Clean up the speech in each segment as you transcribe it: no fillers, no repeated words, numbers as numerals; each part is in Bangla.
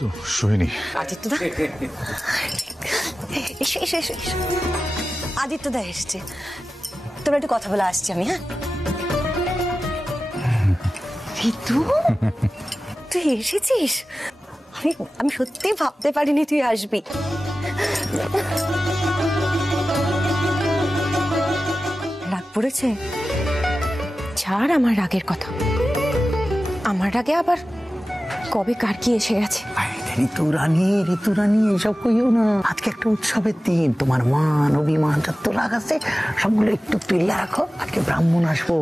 তো শুইনি। আদিত্যদা এসো এসো এসো এসো। আদিত্যদা এসছে, তোমরা একটু কথা বলে আসছি আমি। হ্যাঁ ঋতু, তুই এসেছিস? আমি সত্যি ভাবতে পারিনি তুই আসবি। রাগ পড়েছে? ছাড় আমার রাগের কথা, আমার রাগে আবার কবে কার কি এসে গেছে। ঋতু রানী এইসব কইও না। আজকে একটা উৎসবের দিন, তোমার মান অভিমান যত রাগ আছে সবগুলো একটু তুলে রাখো। আজকে ব্রাহ্মণ আসবো,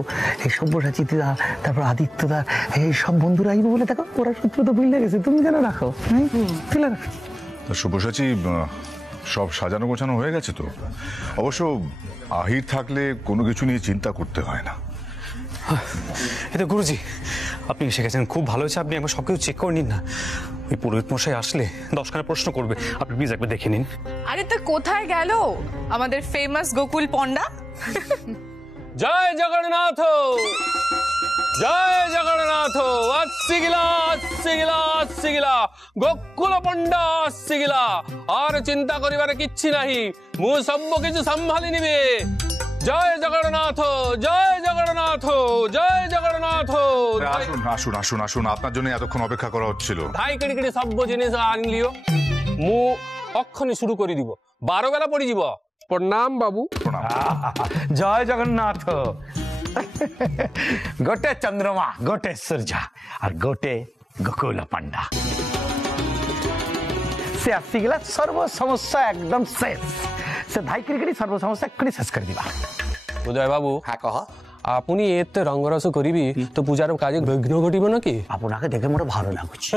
এই সব্যসাচী দিদা, তারপর আদিত্যদা, এই সব বন্ধুরা আইবো বলে দেখো ওরা সূত্র তো ভুলে গেছে, তুমি যেন রাখো, তুলে রাখো। সব্যসাচী সব সাজানো গোছানো হয়ে গেছে তো? অবশ্য আহির থাকলে কোনো কিছু নিয়ে চিন্তা করতে হয় না। এটা গুরুজি আপনি এসে গেছেন, খুব ভালো হয়েছে। আপনি একবার সবকিছু চেক করে নিন না, ওই পুরোহিত মশাই আসলে 10খানা প্রশ্ন করবে, আপনি প্লিজ একবার দেখে নিন। আরে তো কোথায় গেল আমাদের ফেমাস গোকুল পন্ডা? জয় জগন্নাথ, জয় জগন্নাথ, আসিগিলা আসিগিলা আসিগিলা, গোকুল পন্ডা আসিগিলা। আর চিন্তা করিবারে কিচ্ছি নাহি, মু সব কিছু সম্ভালি নিবে। জয় জগন্নাথ, জয় জগন্নাথ, জয় জগন্নাথ। আসুন আসুন আসুন আসুন, আপনার জন্য এতক্ষণ অপেক্ষা করা হচ্ছিল। ধাই কেড়ে কেড়ে সব জিনিস আনলিও, মু অক্ষণে শুরু করে দিব, 12 বেলা পড়ি যাব। প্রণাম বাবু। প্রণাম। জয় জগন্নাথ। গোটে চন্দ্রমা, গোটে সূর্য, আর গোটে গোকুল পান্ডা। সে আসিগলা সর্ব সমস্যা একদম শেষ। সে ধাই ক্রিকেট সর্ব সমস্যা এক্ষুনি শেষ করে দিবা। উদয় বাবু, হ্যাঁ কহ। আপনি এতে রঙ্গরস করিবি তো পূজার কাজে বিঘ্ন ঘটিব নাকি? আপনাকে দেখে মোর ভালো লাগুছে।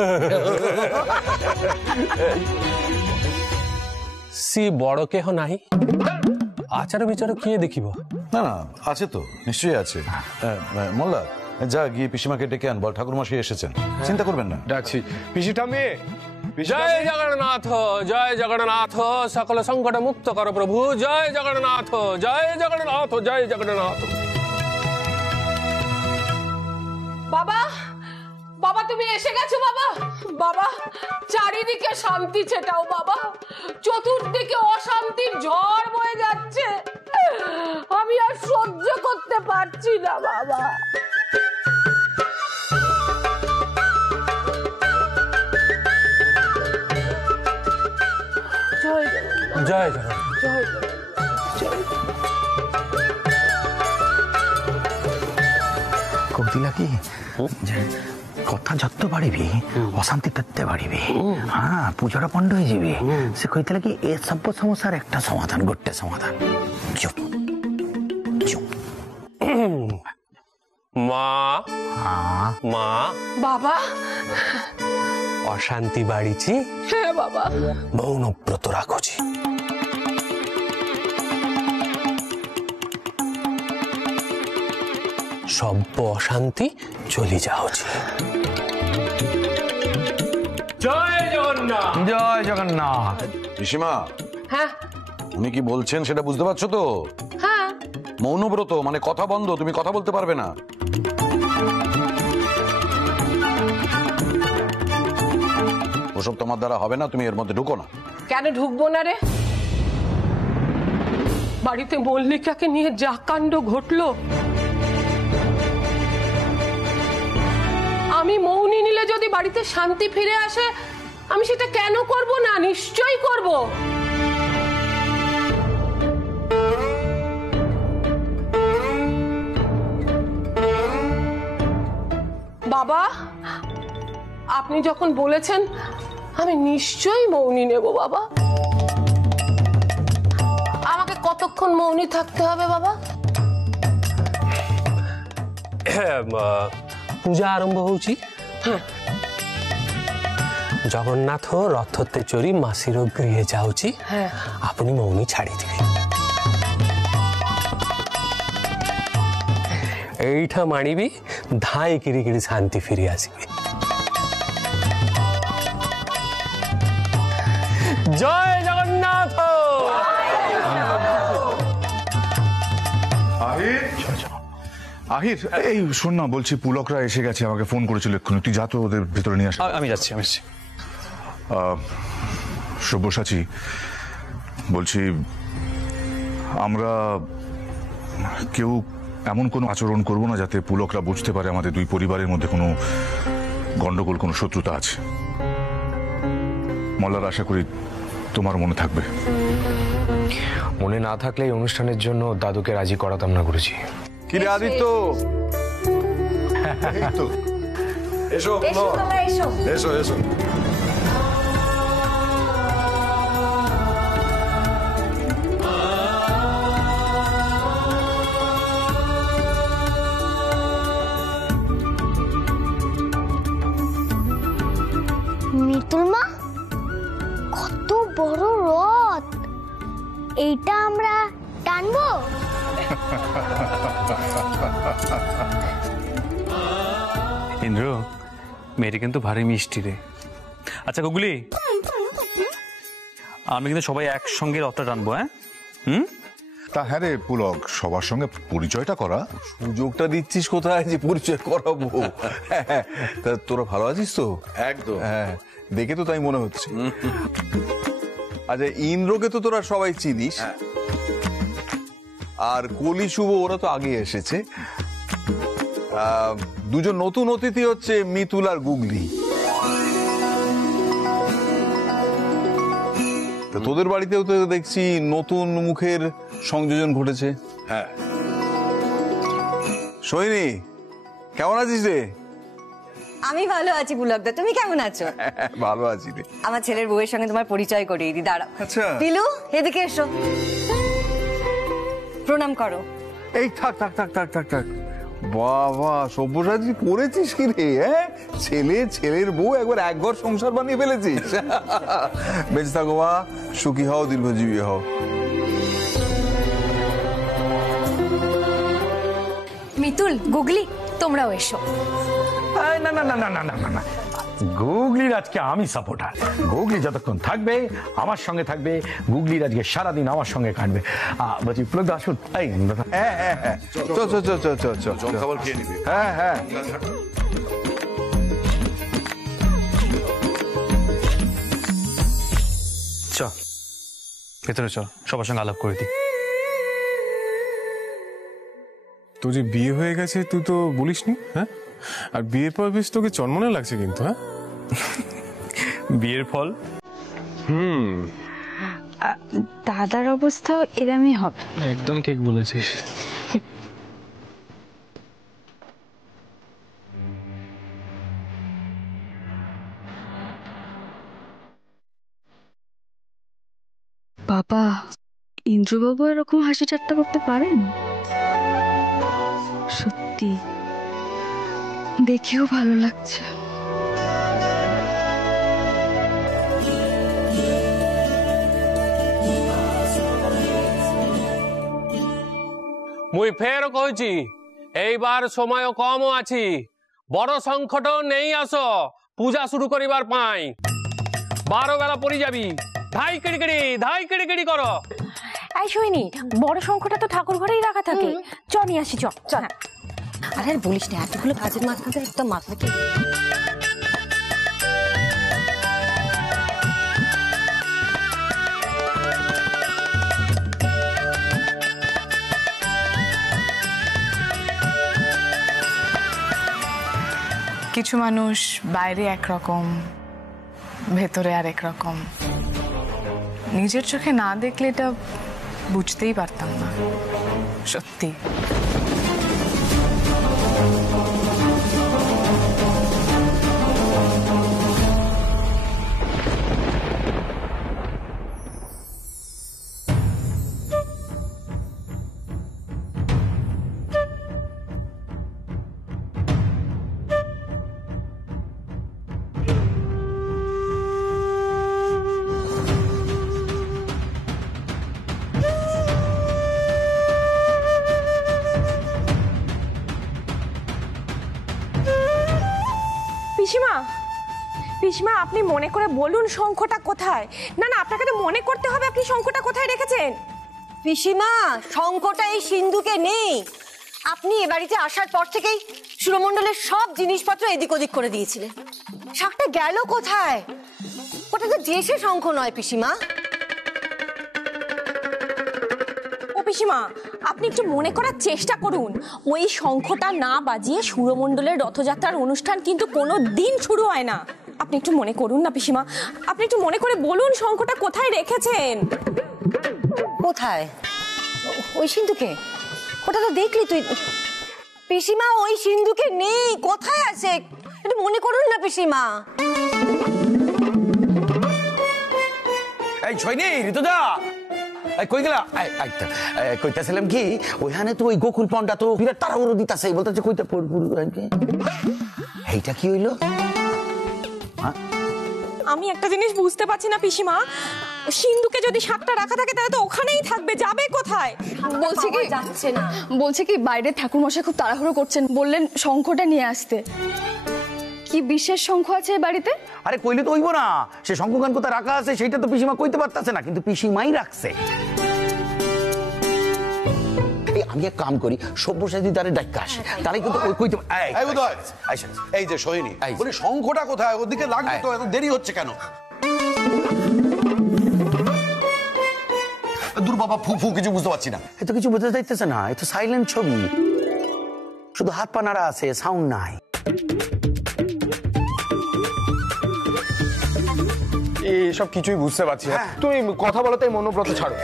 সি বড় কেহ নাহি, আচার বিচার কিয়ে দেখিব? না না, আছে তো, নিশ্চয়ই আছে। মোল্লা, যা গিয়ে পিসিমাকে ডেকে আন, বল ঠাকুরমশাই এসেছেন, চিন্তা করবেন না। ডাকছি পিসিঠামে। জয় জগন্নাথ, জয় জগন্নাথ, সকল সংকট মুক্ত কর প্রভু। জয় জগন্নাথ, জয় জগন্নাথ, জয় জগন্নাথ। বাবা, বাবা তুমি এসে গেছো বাবা। বাবা চারিদিকে শান্তি ছেটাও বাবা, চতুর্দিকে অশান্তির ঝড় বয়ে যাচ্ছে, আমি আর সহ্য করতে পারছি না বাবা। জয় জগন্নাথ, জয় জগন্নাথ, জয় জগন্নাথ, জয়। কৌতিলা কি যে কথা যত বাড়িবি অশান্তি তত্ত্বে বাড়িবি। হ্যাঁ, পুজোটা পণ্ড হয়ে যাবে। সে কইতে কি এ সব সমস্যার একটা সমাধান, গোটে সমাধান। চুপ চুপ। মা মা, বাবা অশান্তি বাড়িছি। হ্যাঁ বাবা। মৌন ব্রত রাখছি। সব অশান্তি চলে যাওছি। জয় জগন্নাথ, জয় জগন্নাথ। পিসিমা, হ্যাঁ উনি কি বলছেন সেটা বুঝতে পারছো তো? হ্যাঁ। মৌনব্রত মানে কথা বন্ধ, তুমি কথা বলতে পারবে না। ওসব তোমার দ্বারা হবে না, তুমি এর মধ্যে ঢুকো না। কেন ঢুকবো না রে? বাড়িতে মল্লিকাকে নিয়ে যা কাণ্ড ঘটলো, আমি মৌনি নিলে যদি বাড়িতে শান্তি ফিরে আসে, আমি সেটা কেন করব না? নিশ্চয়ই করব। বাবা আপনি যখন বলেছেন, আমি নিশ্চয়ই মৌনি নেব বাবা। আমাকে কতক্ষণ মৌনি থাকতে হবে বাবা? পূজা আরম্ভ হଉଛି। জগন্নাথ রথতে চড়ি মাসির গৃহে যাଉଛି। আপনি মৌনি ছাড়ি দিবে। এইটা মানিবি, ধাই কিরি কিরি শান্তি ফিরে আসবে। জয় জগন্নাথ। আহির, এই শোন না, বলছি পুলকরা এসে গেছে, আমাকে ফোন করেছিল এক্ষুনি, তুই যা তো ওদের ভেতরে নিয়ে আস। আমি যাচ্ছি, আমি যাচ্ছি। সব্যসাচী, বলছি আমরা কেউ এমন কোনো আচরণ করব না যাতে পুলকরা বুঝতে পারে আমাদের দুই পরিবারের মধ্যে কোনো গন্ডগোল, কোনো শত্রুতা আছে। মল্লার, আশা করি তোমার মনে থাকবে। মনে না থাকলে এই অনুষ্ঠানের জন্য দাদুকে রাজি করাতাম না গুরুজি। কি রে আদিত্য, এসো এসো এসো। মিতুল মা, কত বড় রথ! এইটা আমরা টানবো? ইন্দ্র, মেয়েটা কিন্তু ভারী মিষ্টি রে। আচ্ছা গুগলি, আমি কিন্তু সবাই একসঙ্গে রথটা টানবো। হ্যাঁ, তা হ্যাঁ রে পুলক, সবার সঙ্গে পরিচয়টা করা। সুযোগটা দিচ্ছিস কোথায় যে পরিচয় করাবো? তা তোরা ভালো আছিস তো? একদম। হ্যাঁ, দেখে তো তাই মনে হচ্ছে। আচ্ছা, ইন্দ্রকে তো তোরা সবাই চিনিস, আর কলি, শুভ ওরা তো আগে এসেছে। দুজন নতুন অতিথি হচ্ছে মিতুল আর গুগলি। তা তোদের বাড়িতেও তো দেখছি নতুন মুখের সংযোজন ঘটেছে। হ্যাঁ। সোহিনী, কেমন আছিস রে? আমি ভালো আছি পুলকদা, তুমি কেমন আছো? ভালো আছি রে। আমার ছেলের বউয়ের সঙ্গে তোমার পরিচয় করিয়ে দিই, দাঁড়াও। আচ্ছা। পিলু, এদিকে এসো, প্রণাম করো। এই থাক থাক থাক থাক থাক থাক। বাবা, সব্যসাচী করেছিস কি রে? হ্যাঁ, ছেলের বউ একবার এক ঘর সংসার বানিয়ে ফেলেছিস। বেঁচে থাকো মা, সুখী হও, দীর্ঘজীবী হও। মিতুল, গুগলি, তোমরাও এসো। না না না না না না না, গুগলির আজকে আমি সাপোর্টার। গুগলি যতক্ষণ থাকবে আমার সঙ্গে থাকবে, গুগলির আজকে সারাদিন আমার সঙ্গে কাটবে। বলছি পুলক দা আসুন। হ্যাঁ হ্যাঁ হ্যাঁ, চল চল চল চল চল চল, জলখাবার খেয়ে নিবি। হ্যাঁ হ্যাঁ। চ ভেতরে চ, সবার সঙ্গে আলাপ করে দিই। তোর যে বিয়ে হয়ে গেছে তুই তো বলিসনি। হ্যাঁ, আর বিয়ের পর বেশ তোকে চনমনে লাগছে কিন্তু। হ্যাঁ, বিয়ের ফল। দাদার অবস্থাও এরমই হবে। একদম ঠিক বলেছিস। বাবা, ইন্দ্রবাবু এরকম হাসি ঠাট্টা করতে পারেন? সত্যি দেখেও ভালো লাগছে। মুই ফের কইছি, এইবার সময় কম আছে, বড় সংকট নেই। আসো, পূজা শুরু করিবার পাই। 12 বেলা পড়ি যাবি। ধাই কিড়ি করো। এই সোহিনী, বড় শঙ্খটা তো ঠাকুর ঘরেই রাখা থাকে। চ নিয়ে আসি, চ চ। আরে আর বলিস না, এতগুলো কাজের মাঝখানে একদম মাথা কি। কিছু মানুষ বাইরে একরকম, ভেতরে আরেক রকম। নিজের চোখে না দেখলে এটা বুঝতেই পারতাম না, সত্যি। পিসিমা, আপনি মনে করে বলুন শঙ্খটা কোথায়। না না, আপনাকে তো মনে করতে হবে আপনি শঙ্খটা কোথায় রেখেছেন। পিসিমা, শঙ্খটা এই সিন্ধুকে নেই। আপনি এ বাড়িতে আসার পর থেকেই সুরমণ্ডলের সব জিনিসপত্র এদিক ওদিক করে দিয়েছিলেন। শাকটা গেল কোথায়? ও ওটা তো দেশে শঙ্খ নয় পিসিমা। ও পিসিমা, আপনি একটু মনে করার চেষ্টা করুন। ওই শঙ্খটা না বাজিয়ে সুরমণ্ডলের রথযাত্রার অনুষ্ঠান কিন্তু কোনো দিন শুরু হয় না। আপনি একটু মনে করুন না পিসিমা, আপনি একটু মনে করে বলুন শঙ্খটা কোথায় রেখেছেন। কোথায়? ওই সিন্ধুকে? ওটা তো দেখলি তুই। পিসিমা ওই সিন্ধুকে নেই, কোথায় আছে একটু মনে করুন না পিসিমা। এই ছয়নি ঋতুদা, কই গেলা? কইতাছিলাম কি, ওইখানে তো ওই গোকুল পন্ডা তো বিরাট তাড়াহুড়ো দিতাছে, বলতেছে কইতে এইটা কি হইলো? আমি একটা জিনিস বুঝতে পারছি না পিসিমা, সিন্ধুকে যদি সাতটা রাখা থাকে তাহলে তো ওখানেই থাকবে, যাবে কোথায়? বলছি কি যাচ্ছে না, বলছে কি বাইরে ঠাকুরমশাই খুব তাড়াহুড়ো করছেন, বললেন শঙ্খটা নিয়ে আসতে। কি বিশেষ শঙ্খ আছে এই বাড়িতে? আরে কইলে তো হইব না, সে শঙ্খগান কোথায় রাখা আছে সেটা তো পিসিমা কইতে পারতাছে না, কিন্তু পিসিমাই রাখছে। আমি এক কাম করি, সব্যসাচী তারে ডাক্কা আসে, তাহলে কিন্তু ওই কইতে। এই যে সোহিনী, বলি শঙ্খটা কোথায়? ওদিকে লাগবে তো, এত দেরি হচ্ছে কেন? দূর বাবা, ফু ফু, কিছু বুঝতে পারছি না। এত কিছু বোঝা যাইতেছে না, এত সাইলেন্ট ছবি, শুধু হাত পা নাড়া আছে, সাউন্ড নাই। এসব কিছুই বুঝতে পারছি না। তুমি কথা বলো, তাই মনোব্রত ছাড়ো।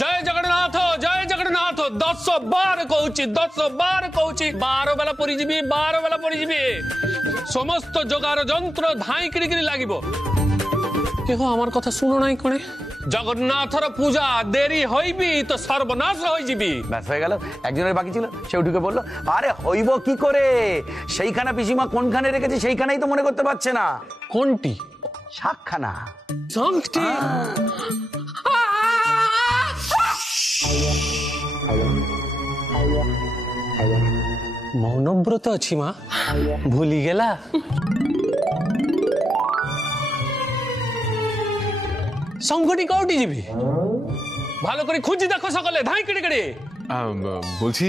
জয় জগন্নাথ, জয় জগন্নাথ। 10 বার কହୁছি, 10 বার কହୁছি, 12 বেলা পরিଯିବି, 12 বেলা পরিଯିବି। সমস্ত যোগার যন্ত্র ধাই কিরি কিরি লাগিব। কেহ আমার কথা শুনো নাই কোনে? জগন্নাথর পূজা দেরি হইবি তো সর্বনাশ হয়ে যাবি। ব্যাস হয়ে গেল। একজনের বাকি ছিল, সে উঠে বললো, আরে হইব কি করে, সেইখানা পিসিমা কোনখানে রেখেছে সেইখানেই তো মনে করতে পারছে না। কোনটি? শাকখানা। শাকটি? মৌনব্রত ଅଛି মা, ভুলি গেলা। শঙ্খটি কোটি যাবি? ভালো করে খুঁজি দেখো সকলে, ধাই কেড়ে কেড়ে। বলছি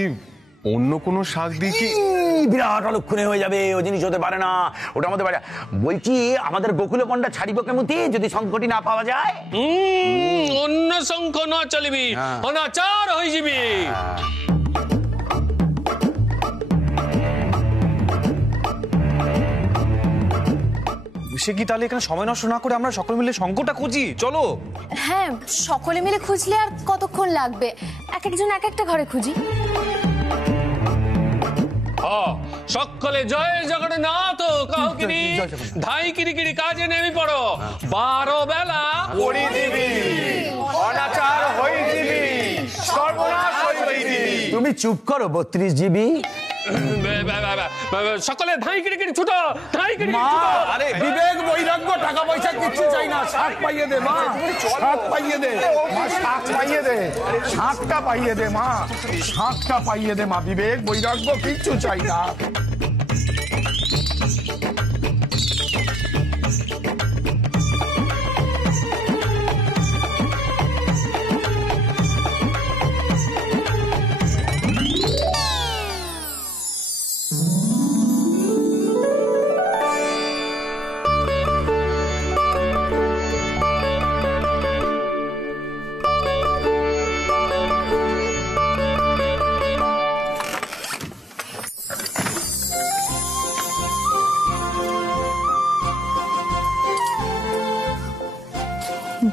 অন্য কোনো শাক দিয়ে কি? বিরাট অলক্ষণে হয়ে যাবে, ও জিনিস হতে পারে না, ওটা আমাদের বাড়ি। বলছি আমাদের গোকুল পন্ডা ছাড়িব কেমতি যদি শঙ্খটি না পাওয়া যায়? অন্য শঙ্খ না চলবি, অনাচার হয়ে যাবি। সে কি তাহলে এখানে সময় নষ্ট না করে আমরা সকলে মিলে শঙ্খটা খুঁজি, চলো। হ্যাঁ, সকলে মিলে খুঁজলে আর কতক্ষণ লাগবে, এক একজন এক একটা ঘরে খুঁজি। সকলে জয় জগন্নাথ কাউ কিরি, ধাই কিরি কিরি কাজে নেমে পড়ো। 12 বেলা পড়ি দিবি, অনাচার হই দিবি, সর্বনাশ হই দিবি। তুমি চুপ করো 32 জিবি। সকলে ধাই কিরি কিরি ছুটো, ধাই কিরি মা, আরে বিবেক বৈরাগ্য টাকা পয়সা কিচ্ছু চাই না, শাক পাইয়ে দে মা, শাক পাইয়ে দে মা, শাক পাইয়ে দে, শাকটা পাইয়ে দে মা, শাকটা পাইয়ে দে মা, বিবেক বৈরাগ্য কিচ্ছু চাই না।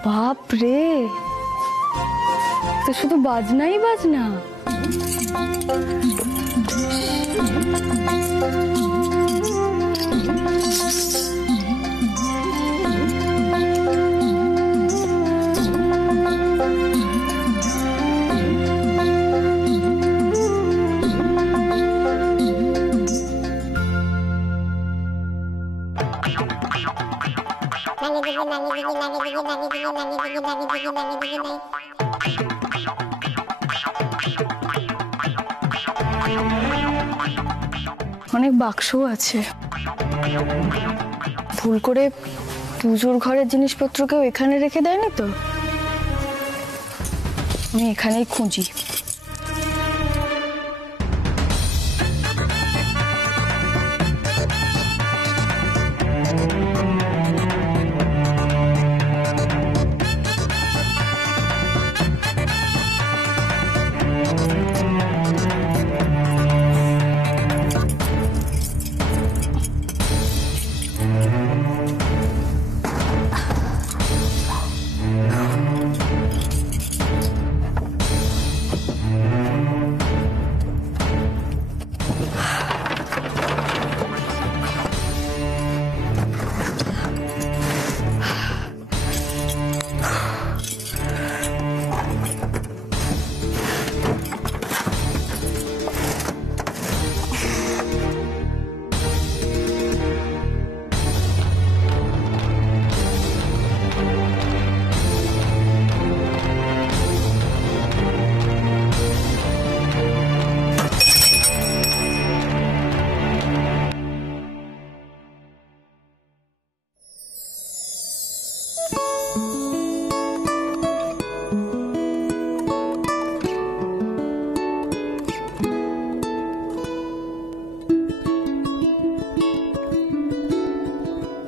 বাপ রে, তো শুধু বাজনাই বাজনা। অনেক বাক্সও আছে, ভুল করে পুজোর ঘরের জিনিসপত্র কেউ এখানে রেখে দেয়নি তো? আমি এখানেই খুঁজি।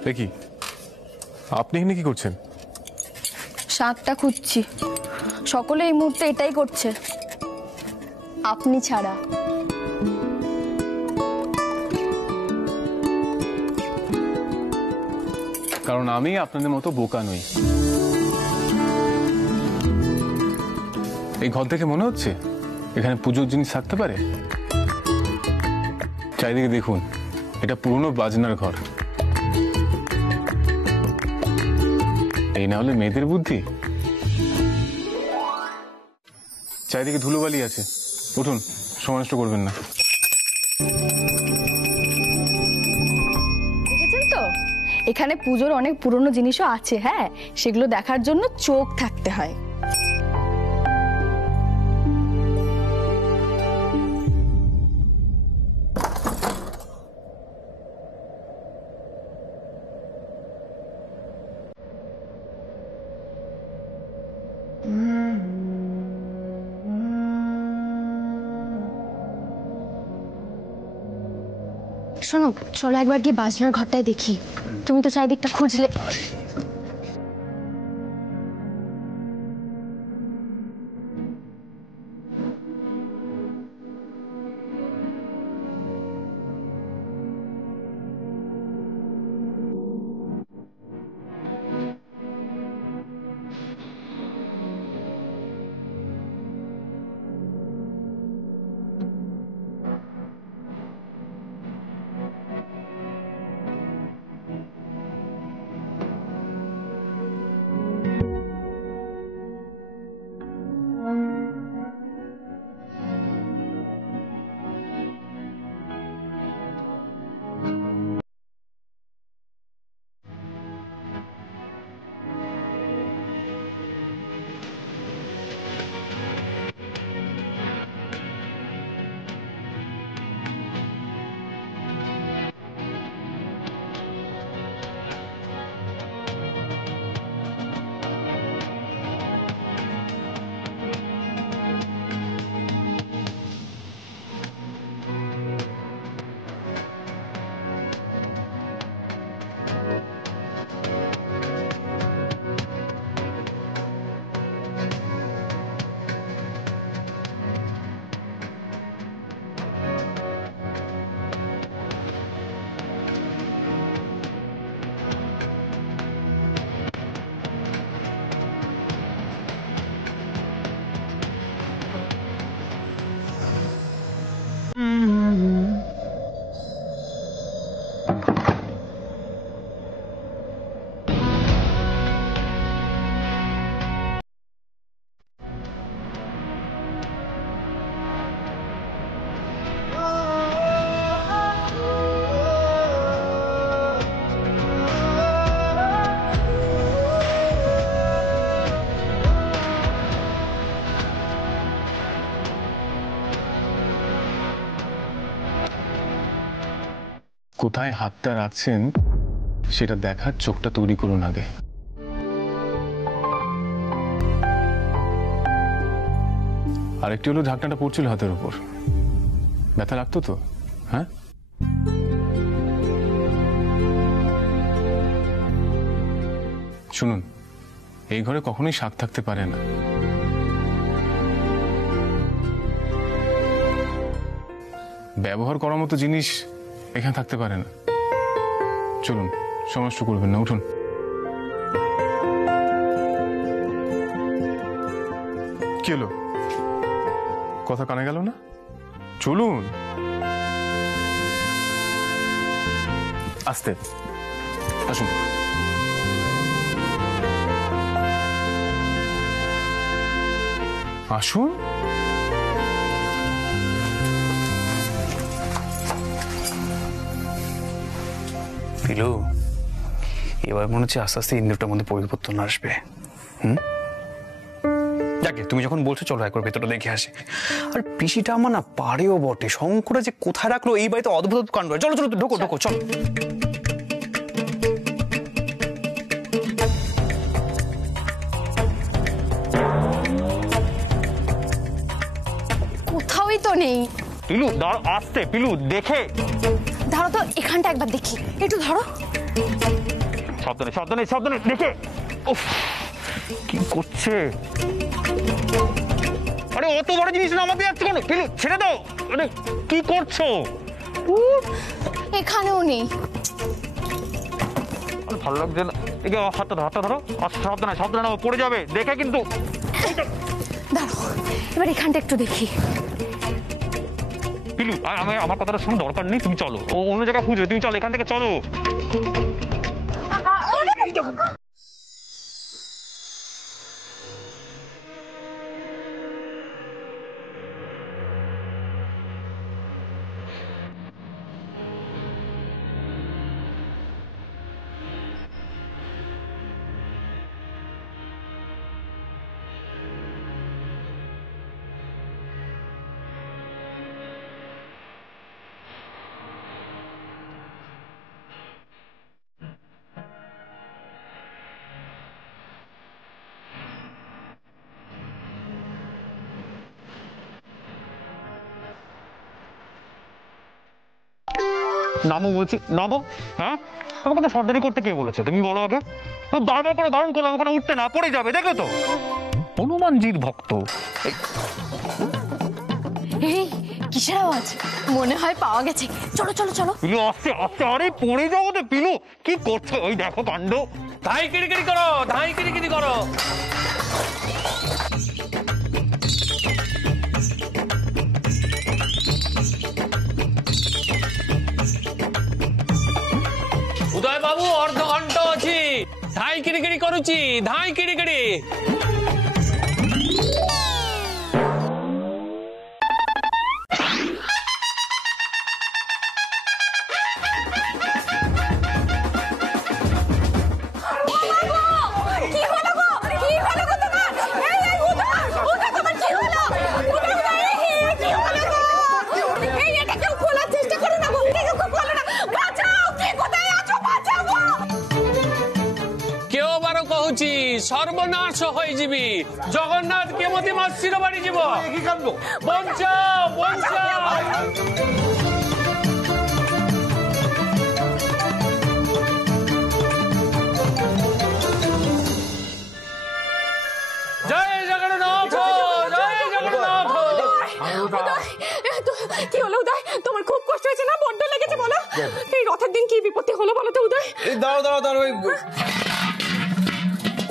দেখি আপনি এখানে কি করছেন? শাকটা খুঁজছি। সকলে এই মুহূর্তে এটাই করছে, আপনি ছাড়া। কারণ আমি আপনাদের মতো বোকা নই। এই ঘর থেকে মনে হচ্ছে এখানে পুজোর জিনিস থাকতে পারে। চারিদিকে দেখুন, এটা পুরনো বাজনার ঘর। এই না হলে মেয়েদের বুদ্ধি। চারিদিকে ধুলোবালি আছে, উঠুন, সময় নষ্ট করবেন না। দেখেছেন তো, এখানে পুজোর অনেক পুরনো জিনিসও আছে। হ্যাঁ, সেগুলো দেখার জন্য চোখ থাকতে হয়। শোনো, চলো একবার গিয়ে বাজনার ঘরটায় দেখি। তুমি তো চারিদিকটা খুঁজলে। কোথায় হাতটা রাখছেন সেটা দেখার চোখটা তৈরি করুন আগে। আরেকটি হলো, ঢাকনাটা পড়ছিল হাতের উপর, ব্যথা লাগতো তো? হ্যাঁ, শুনুন, এই ঘরে কখনোই শাক থাকতে পারে না। ব্যবহার করার মতো জিনিস এখানে থাকতে পারে না। চলুন, সমস্যা করবেন না, উঠুন। কি হলো, কথা কানে গেল না? চলুন, আস্তে আসুন। আসুন। পিলু, এবার মনে হচ্ছে আস্তে আস্তে ইন্দ্রটার মধ্যে পরিবর্তন আসবে। যাকে তুমি যখন বলছো, চলো একবার ভেতরটা দেখে আসি। আর পিসিটা আমার না পারেও বটে, শঙ্করা যে কোথায় রাখলো এই বাড়িতে অদ্ভুত কাণ্ড। চলো চলো, ঢোকো ঢোকো, চলো। কোথাওই তো নেই। পিলু দাঁড়াও, আসতে পিলু, দেখে ধরো তো, এখানটা একবার দেখি, একটু ধরো। সাবধানে সাবধানে সাবধানে দেখে। উফ, কি করছে? আরে অত বড় জিনিস নামাতে যাচ্ছে কেন? পিলু ছেড়ে দাও। আরে কি করছো? এখানেও নেই। ভালো লাগছে না। একে হাতটা ধরো, হাতটা ধরো। সাবধানে সাবধানে, পড়ে যাবে দেখে কিন্তু। দাঁড়াও, এবার এখানটা একটু দেখি। পিলু আমার কথাটা শোনো, দরকার নেই, তুমি চলো। ও অন্য জায়গায় খুঁজবে, তুমি চলো, এখান থেকে চলো। নামো বলছি, নামো। হ্যাঁ, তোমাকে সাবধানী করতে কে বলেছে? তুমি বলো আগে। বারবার করে দারুণ করলাম, ওখানে উঠতে না, পড়ে যাবে, দেখো তো। হনুমানজির ভক্ত। এই কিসের আওয়াজ? মনে হয় পাওয়া গেছে। চলো চলো চলো। পিলু আস্তে আস্তে। আরে পড়ে যাবো তো। পিলু কি করছো? ওই দেখো কাণ্ড। ধাই কিড়িকিড়ি করো, ধাই কিড়িকিড়ি করো। উদয় বাবু অর্ধ ঘন্টা ଅଛି। ধাই কিড়িকিড়ি କରୁଛି, ধাই কিড়িকিড়ি। সর্বনাশ হয়ে যাবি। জগন্নাথ কেমতি মাসির বাড়ি যাব। বঞ্চাও বঞ্চাও। জয় জগন্নাথ, জয় জগন্নাথ। কি হলো উদয়? তোমার খুব কষ্ট হয়েছে না? বড্ড লেগেছে বলো। এই রথের দিন কি বিপত্তি হলো বলো তো উদয়? দাঁড়াও দাঁড়াও দাঁড়াও,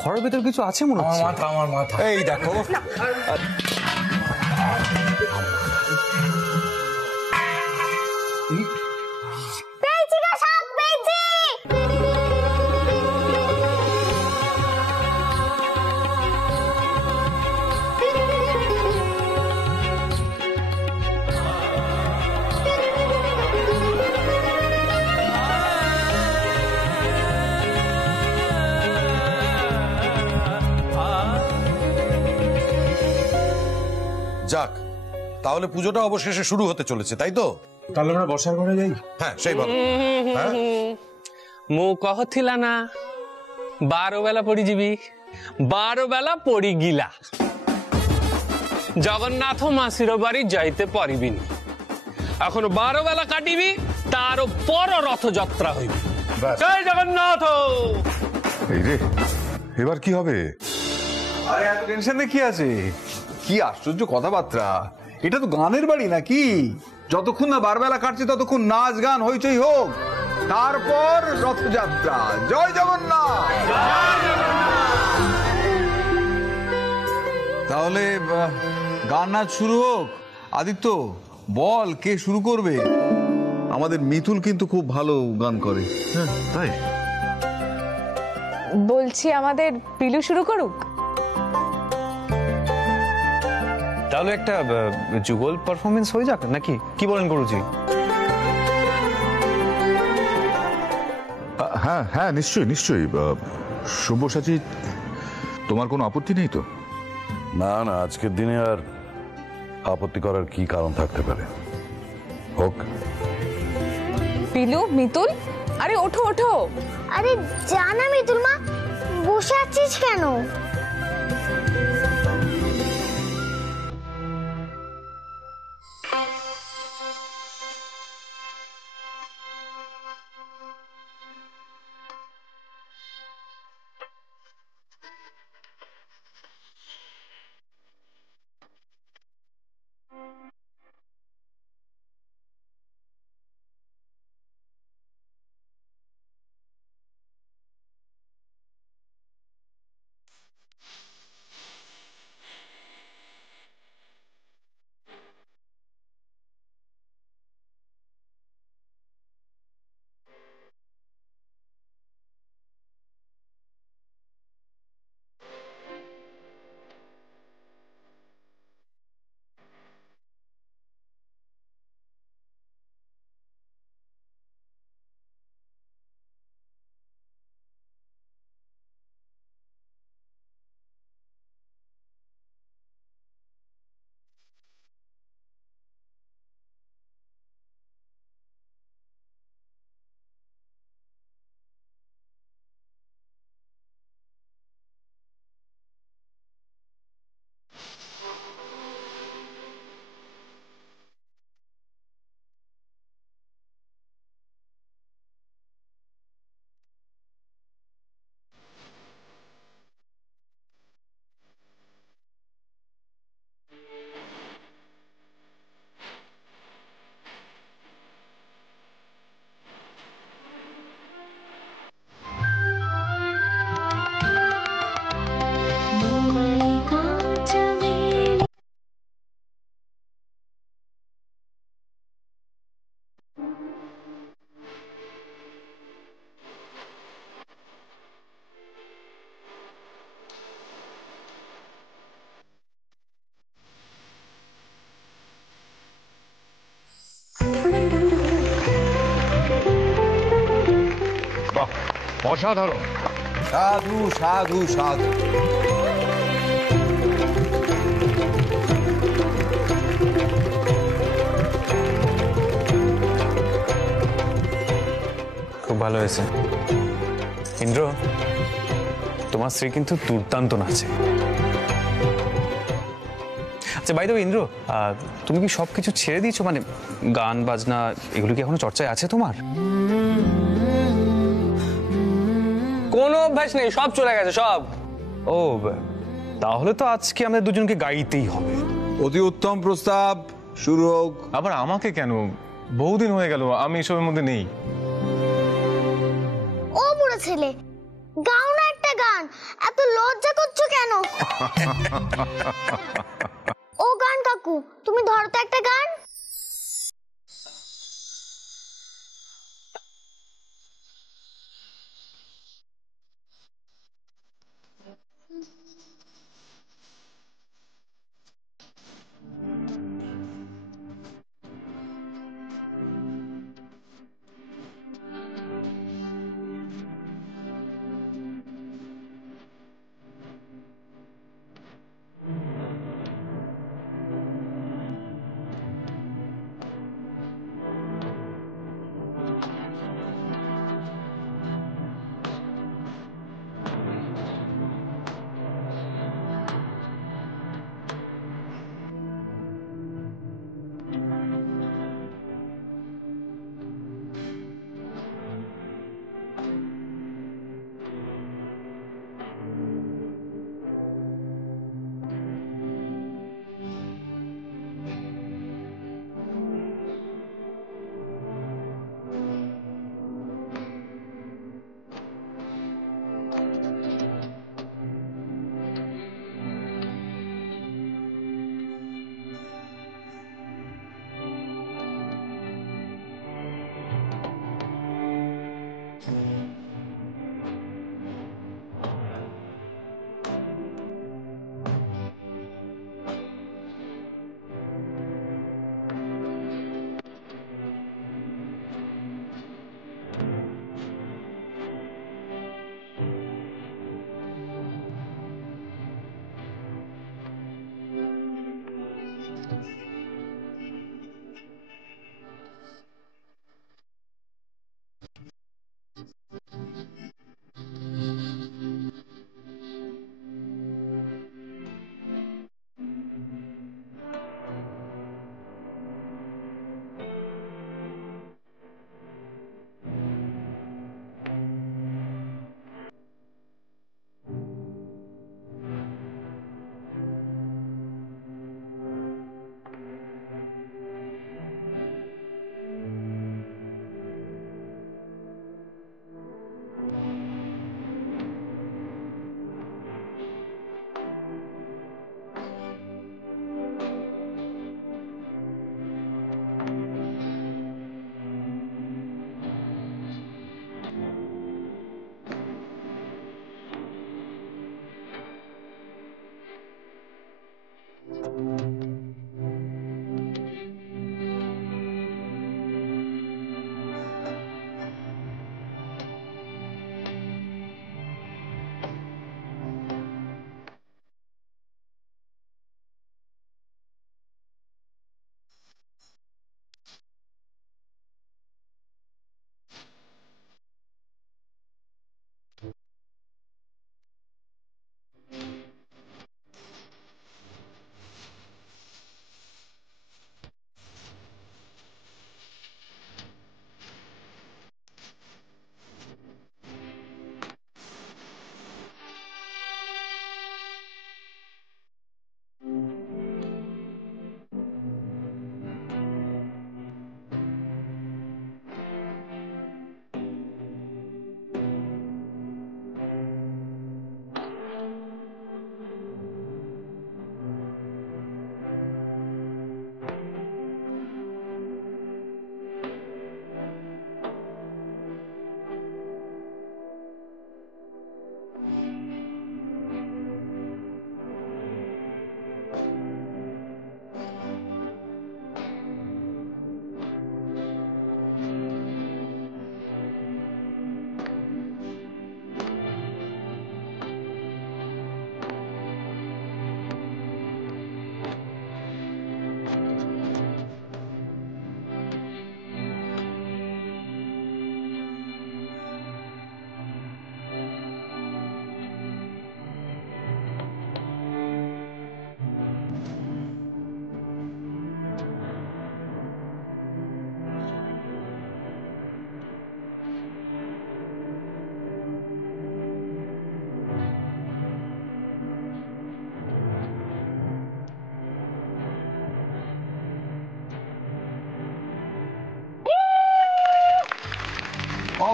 ঘরের ভেতর কিছু আছে মনে হচ্ছে। আমার মাথা এই দেখো। পেয়েছি গো, সাপ পেয়েছি। যাক, তাহলে পুজোটা অবশেষে শুরু হতে চলেছে, তাই তো? তাহলে আমরা বসার ঘরে যাই। হ্যাঁ, সেই ভালো। হ্যাঁ, ମୁଁ କହୁଥିଲା ନା 12 বেলা পড়ি ଯିବି। 12 বেলা পড়ি গিলা। জগন্নাথ মাসির বাড়ি যাইতে পারিবিনি। এখন 12 বেলা কাটিবি, তার পর রথযাত্রা হইবে। জয় জগন্নাথ। এই রে, এবার কি হবে? আরে এত টেনশনে কি আছে? কি আশ্চর্য কথাবার্তা! এটা তো গানের বাড়ি নাকি? যতক্ষণ না বারবেলা কাটছে ততক্ষণ নাচ গান হইচই হোক, তারপর রথযাত্রা। জয় জগন্নাথ। তাহলে গান নাচ শুরু হোক। আদিত্য, বল কে শুরু করবে? আমাদের মিতুল কিন্তু খুব ভালো গান করে। হ্যাঁ, তাই বলছি আমাদের পিলু শুরু করুক। তাহলে একটা যুগল পারফরমেন্স হয়ে যাক নাকি? কি বলেন গুরুজি? হ্যাঁ হ্যাঁ, নিশ্চয়ই নিশ্চয়ই। সব্যসাচী, তোমার কোনো আপত্তি নেই তো? না না, আজকের দিনে আর আপত্তি করার কি কারণ থাকতে পারে? হোক। পিলু, মিতুল, আরে ওঠো ওঠো। আরে জানা মিতুল মা, বসে আছিস কেন? অসাধারণ। সাধু সাধু সাধু। খুব ভালো হয়েছে ইন্দ্র, তোমার স্ত্রী কিন্তু দুর্দান্ত নাচে। আচ্ছা বাই দ্য ওয়ে ইন্দ্র, তুমি কি সবকিছু ছেড়ে দিয়েছো? মানে গান বাজনা এগুলো কি এখনো চর্চায় আছে তোমার? কোনো অভ্যাস নেই, সব চলে গেছে সব। ও তাহলে তো আজকে আমাদের দুজনকে গাইতেই হবে। অতি উত্তম প্রস্তাব, শুরু হোক। আবার আমাকে কেন? বহুদিন হয়ে গেল আমি এসবের মধ্যে নেই। ও বুড়ো ছেলে, গাও না একটা গান, এত লজ্জা করছো কেন? ও গান কাকু, তুমি ধরো তো একটা গান।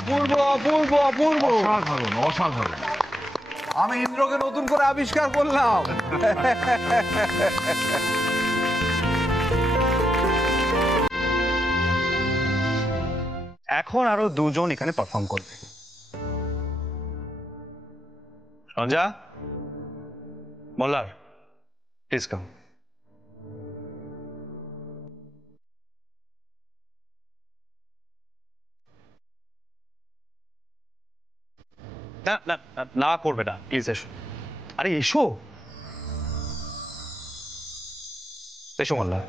অপূর্ব অপূর্ব অপূর্ব, অসাধারণ অসাধারণ। আমি ইন্দ্রকে নতুন করে আবিষ্কার করলাম। এখন আরো দুজন এখানে পারফর্ম করবে। সঞ্জা, মোল্লার, প্লিজ কাম। না না না করবে না, প্লিজ এসো। আরে এসো এসো মোল্লা।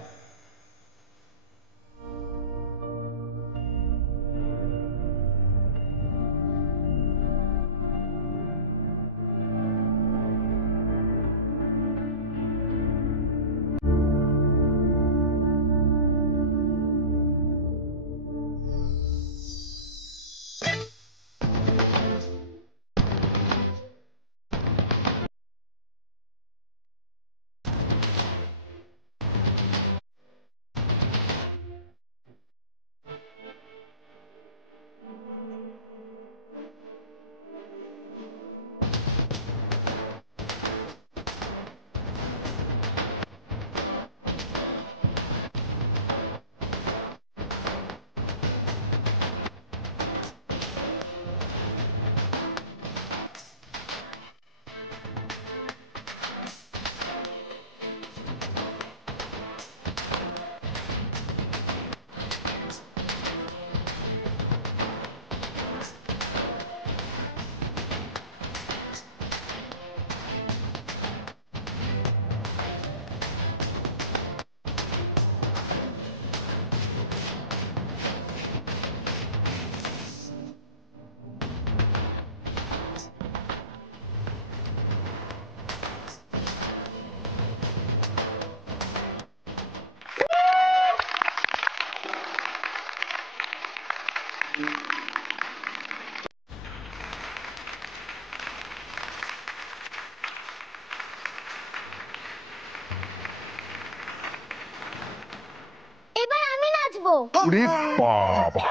এবার আমি নাচবো, ওরে বাবা,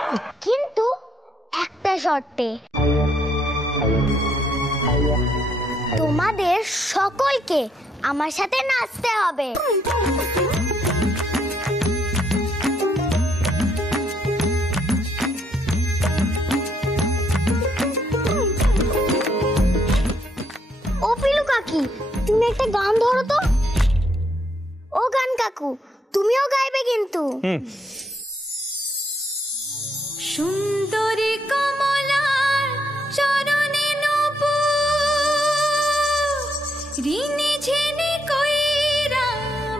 কিন্তু একটা শর্তে। তোমাদের সকলকে আমার সাথে নাচতে হবে। ও পিলু কাকি, তুমি একটা গান ধরো তো। ও গান কাকু, তুমিও গাইবে কিন্তু। সুন্দরী কমলার চরণে নূপুর রিনি ঝিনি কইরা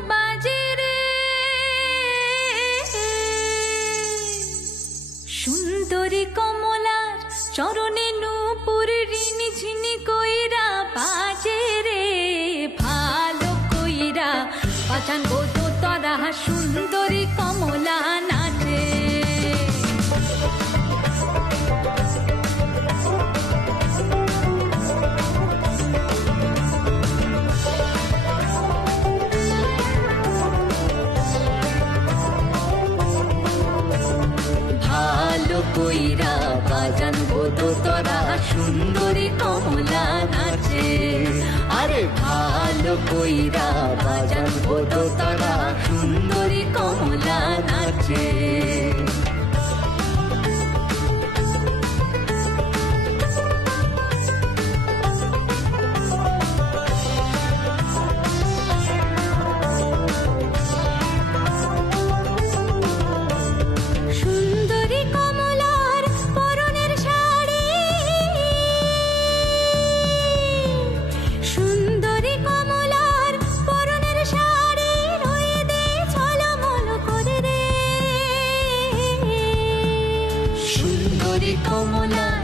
বাজে রে। সুন্দরী কমলার চরণে নূপুর রিনি ঝিনি কইরা বাজে রে। ভালো কইরা বাজান গো তোরা সুন্দরী কমলা নাচে। ভালো কইরা বাজান গো তোরা সুন্দরী কমলা নাচে। আরে ভালো কইরা বাজান গো তোরা সুন্দরী কমলা নাচে। সুন্দরী কমলার পরনের শাড়ি, সুন্দরী কমলার পরনের শাড়ি রয়ে দে ঝলমল করে রে। সুন্দরী কমলার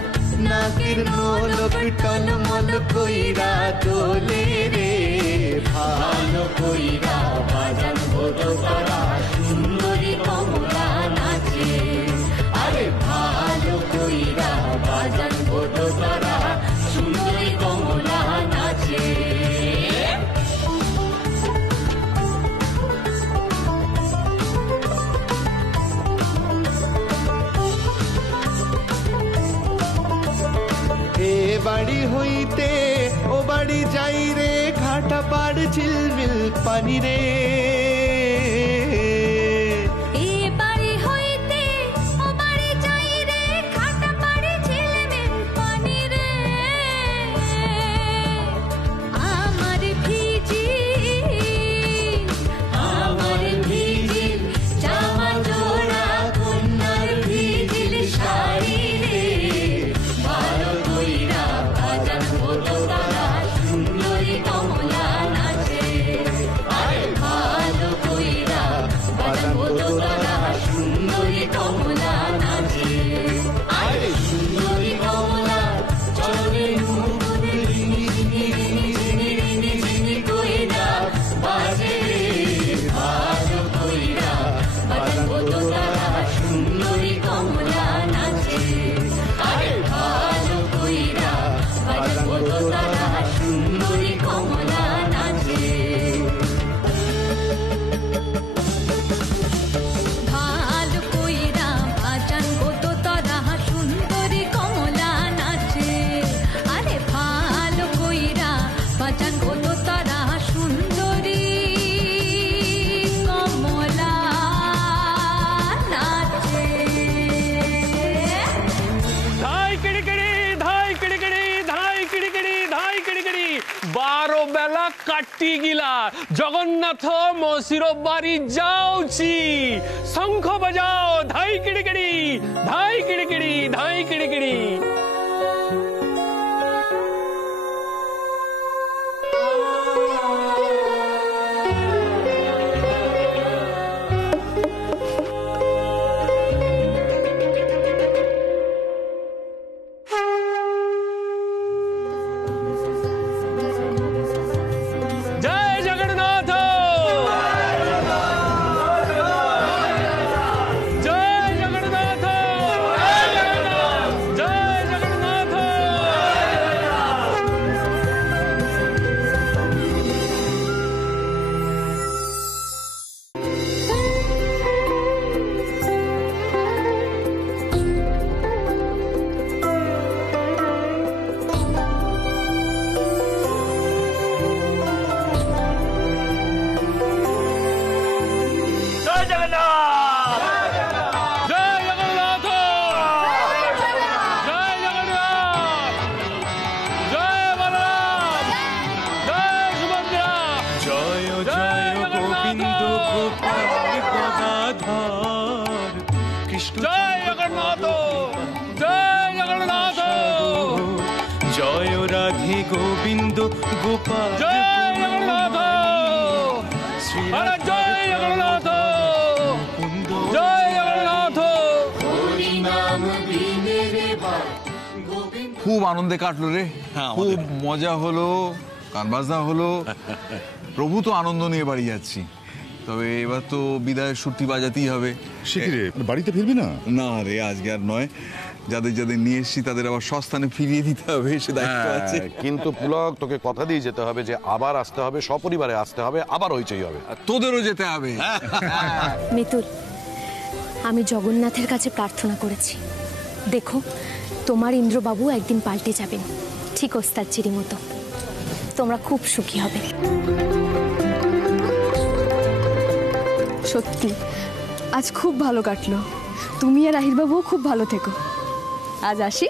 নাকের নলক টলমল কইরা দোলে রে। ভালো কইরা বাজান বলো তারা সুন্দরী কমলা নাচে। আরে ভালো কইরা বাজান বলো তারা সুন্দরী কমলা নাচে। বাড়ি হইতে ও বাড়ি যাই রে, ঘাটা পাড় ঝিলমিল পানি রে। এ বাড়ি হইতে ও বাড়ি যাই রে, ঘাটা পাড়ে ঝিলমিল পানি রে। আমার ভিজিল জামা জোড়া, কন্যার ভিজিল শাড়ি রে। ভালো কইরা বাজান হলো তারা, সুন্দরী কমলা নাচে। আরে ভালো কইরা বাজান হলো তারা, সুন্দরী কমলা নাচে। আরে সুন্দরী কমলা চলে মুখে রিনি রিনি রিনি রিনি রিনি রিনি কইরা বাজে রে। ভালো কইরা বাজান হলো তারা, সুন্দরী কমলা নাচে। আরে ভালো কইরা বাজান হলো তারা, সুন্দরী কমলা নাচে। ভালো কইরা বাজান হলো তারা, সুন্দরী কমলা নাচে। আরে ভালো কইরা বাজান হলো তারা, সুন্দরী কমলা নাচে। ধাই কিড়িকিড়ি, ধাই কিড়িকিড়ি, ধাই কিড়িকিড়ি, ধাই কিড়িকিড়ি। 12 বেলা কাটি গিলা, জগন্নাথ মশির বাড়ি যাওছি। শঙ্খ বাজাও, ধাই কিড়িকিড়ি, ধাই কিড়িকিড়ি, ধাই কিড়িকিড়ি। জয় জগন্নাথ, জয় জগন্নাথ, জয় জগন্নাথ। জয় জগন্নাথ, জয় জগন্নাথ, জয় জগন্নাথ, জয় বলরাম, জয় সুভদ্রা। জয় জয় গোবিন্দ গোপাল গদাধর, কৃষ্ণ জয় জগন্নাথ, জয় জগন্নাথ, জয় রাধে গোবিন্দ গোপাল। জয় জগন্নাথ, আরে জয় জগন্নাথ, জয় জগন্নাথ। খুব আনন্দে কাটলো রে, খুব মজা হলো, গান বাজনা হলো। প্রভু তো আনন্দ নিয়ে বাড়ি যাচ্ছি, তবে এবার তো বিদায়ের সুরটি বাজাতেই হবে। শিখিরে বাড়িতে ফিরবি না? না রে, আজকে আর নয়। যাদের যাদের নিয়ে এসছি তাদের আবার সস্থানে ফিরিয়ে দিতে হবে, সে দায়িত্ব আছে। কিন্তু পুলক, তোকে কথা দিয়ে যেতে হবে যে আবার আসতে হবে, সপরিবারে আসতে হবে, আবার হইচই হবে। তোদেরও যেতে হবে। মিতুল, আমি জগন্নাথের কাছে প্রার্থনা করেছি, দেখো তোমার ইন্দ্রবাবু একদিন পাল্টে যাবেন, ঠিক ওস্তাদ চিরি মতো। তোমরা খুব সুখী হবে। সত্যি আজ খুব ভালো কাটলো। তুমি আর আহিরবাবুও খুব ভালো থেকো। আজ আসি।